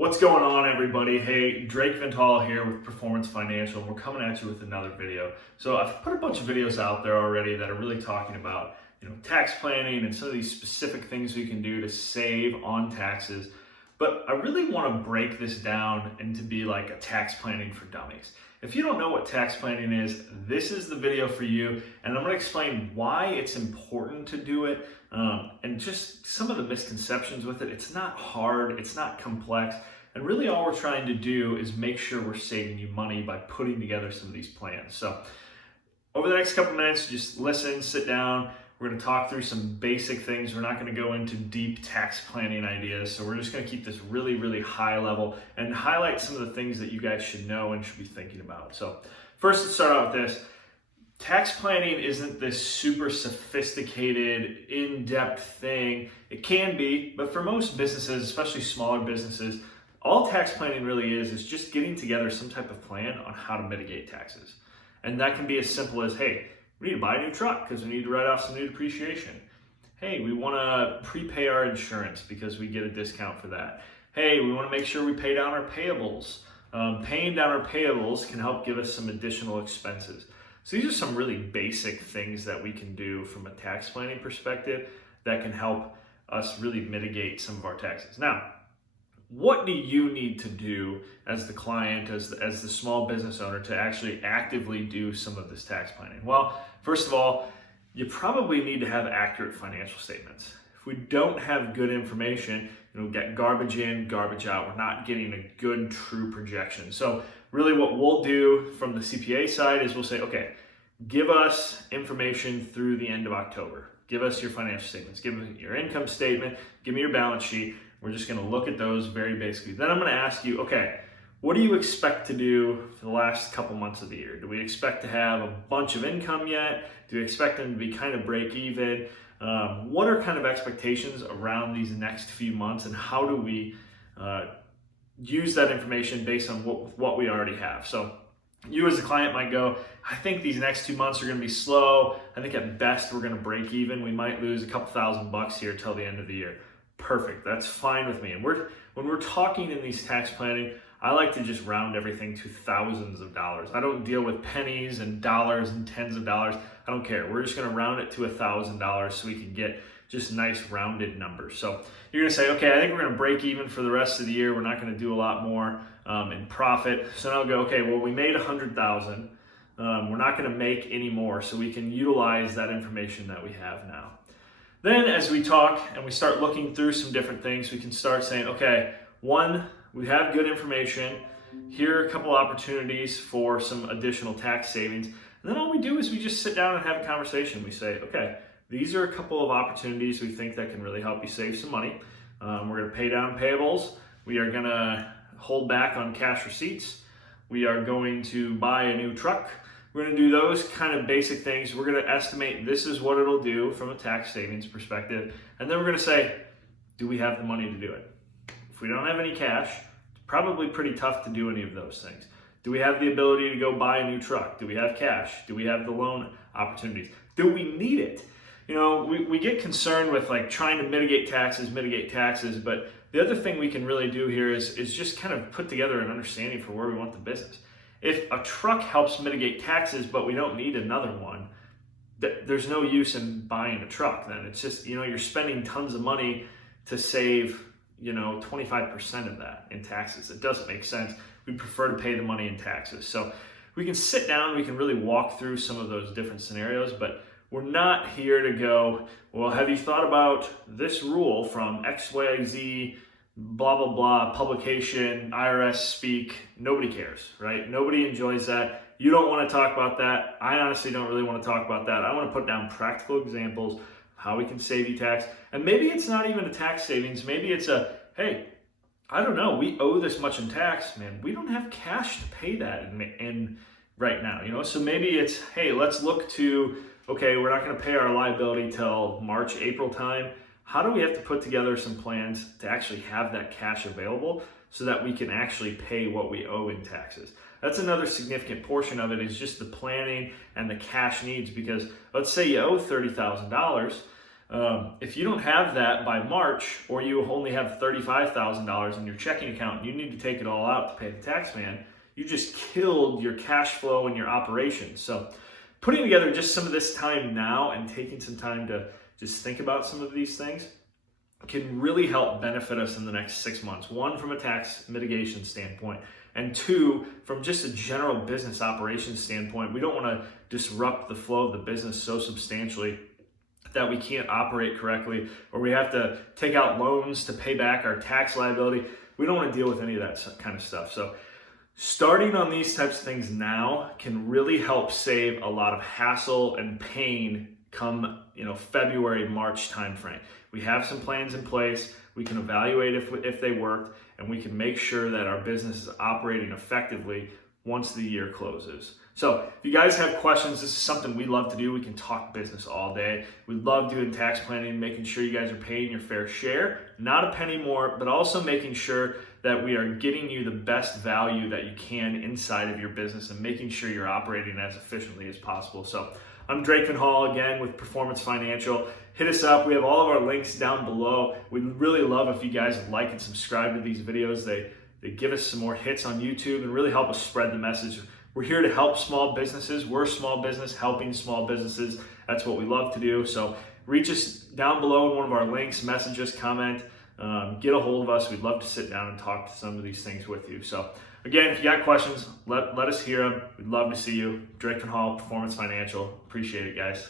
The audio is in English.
What's going on, everybody? Hey, Drake Vintal here with Performance Financial. We're coming at you with another video. So I've put a bunch of videos out there already that are really talking about, tax planning and some of these specific things we can do to save on taxes. But I really want to break this down into be like a tax planning for dummies. If you don't know what tax planning is, this is the video for you, and I'm going to explain why it's important to do it and just some of the misconceptions with it. It's not hard, it's not complex, and really all we're trying to do is make sure we're saving you money by putting together some of these plans. So over the next couple minutes, just listen, sit down. We're going to talk through some basic things. We're not going to go into deep tax planning ideas. So we're just going to keep this really, really high level and highlight some of the things that you guys should know and should be thinking about. So first, let's start out with this. Tax planning isn't this super sophisticated, in-depth thing. It can be, but for most businesses, especially smaller businesses, all tax planning really is just getting together some type of plan on how to mitigate taxes. And that can be as simple as, hey, we need to buy a new truck because we need to write off some new depreciation. Hey, we want to prepay our insurance because we get a discount for that. Hey, we want to make sure we pay down our payables. Paying down our payables can help give us some additional expenses. So these are some really basic things that we can do from a tax planning perspective that can help us really mitigate some of our taxes. Now, what do you need to do as the client, as the small business owner, to actually actively do some of this tax planning? Well, first of all, you probably need to have accurate financial statements. If we don't have good information, we get garbage in, garbage out. We're not getting a good, true projection. So really what we'll do from the CPA side is we'll say, okay, give us information through the end of October. Give us your financial statements. Give me your income statement. Give me your balance sheet. We're just going to look at those very basically. Then I'm going to ask you, okay, what do you expect to do for the last couple months of the year? Do we expect to have a bunch of income yet? Do we expect them to be kind of break even? What are kind of expectations around these next few months, and how do we use that information based on what we already have? So you as a client might go, I think these next 2 months are going to be slow. I think at best we're going to break even. We might lose a couple $1,000 here till the end of the year. Perfect, that's fine with me. And when we're talking in these tax planning, I like to just round everything to thousands of dollars. I don't deal with pennies and dollars and tens of dollars. I don't care. We're just going to round it to $1,000 so we can get just nice rounded numbers. So you're going to say, okay, I think we're going to break even for the rest of the year. We're not going to do a lot more in profit. So now I'll go, okay, well, we made 100,000. We're not going to make any more, so we can utilize that information that we have now. Then as we talk and we start looking through some different things, we can start saying, okay, one, we have good information. Here are a couple opportunities for some additional tax savings. And then all we do is we just sit down and have a conversation. We say, okay, these are a couple of opportunities we think that can really help you save some money. We're going to pay down payables. We are going to hold back on cash receipts. We are going to buy a new truck. We're going to do those kind of basic things. We're going to estimate this is what it'll do from a tax savings perspective. And then we're going to say, do we have the money to do it? If we don't have any cash, it's probably pretty tough to do any of those things. Do we have the ability to go buy a new truck? Do we have cash? Do we have the loan opportunities? Do we need it? We get concerned with like trying to mitigate taxes, but the other thing we can really do here is just kind of put together an understanding for where we want the business. If a truck helps mitigate taxes, but we don't need another one, there's no use in buying a truck then. It's just, you're spending tons of money to save, 25% of that in taxes. It doesn't make sense. We prefer to pay the money in taxes. So we can sit down, we can really walk through some of those different scenarios, but we're not here to go, well, have you thought about this rule from XYZ, blah, blah, blah, publication, IRS speak? Nobody cares, right? Nobody enjoys that. You don't want to talk about that. I honestly don't really want to talk about that. I want to put down practical examples of how we can save you tax. And maybe it's not even a tax savings. Maybe it's hey, I don't know, we owe this much in tax, man. We don't have cash to pay that in right now, So maybe it's, hey, let's look to, okay, we're not going to pay our liability till March, April time. How do we have to put together some plans to actually have that cash available so that we can actually pay what we owe in taxes? That's another significant portion of it, is just the planning and the cash needs, because let's say you owe $30,000. If you don't have that by March, or you only have $35,000 in your checking account and you need to take it all out to pay the tax man, you just killed your cash flow and your operations. So putting together just some of this time now and taking some time to just think about some of these things can really help benefit us in the next 6 months. One, from a tax mitigation standpoint, and two, from just a general business operations standpoint. We don't want to disrupt the flow of the business so substantially that we can't operate correctly, or we have to take out loans to pay back our tax liability. We don't want to deal with any of that kind of stuff. So starting on these types of things now can really help save a lot of hassle and pain come February, March timeframe. We have some plans in place. We can evaluate if they worked, and we can make sure that our business is operating effectively once the year closes. So if you guys have questions, this is something we love to do. We can talk business all day. We love doing tax planning, making sure you guys are paying your fair share, not a penny more, but also making sure that we are getting you the best value that you can inside of your business and making sure you're operating as efficiently as possible. So I'm Drake Van Hall again with Performance Financial. Hit us up. We have all of our links down below. We'd really love if you guys like and subscribe to these videos. They give us some more hits on YouTube and really help us spread the message. We're here to help small businesses. We're a small business helping small businesses. That's what we love to do. So reach us down below in one of our links, message us, comment, get a hold of us. We'd love to sit down and talk to some of these things with you. So again, if you got questions, let us hear them. We'd love to see you. Drake Van Hall, Performance Financial. Appreciate it, guys.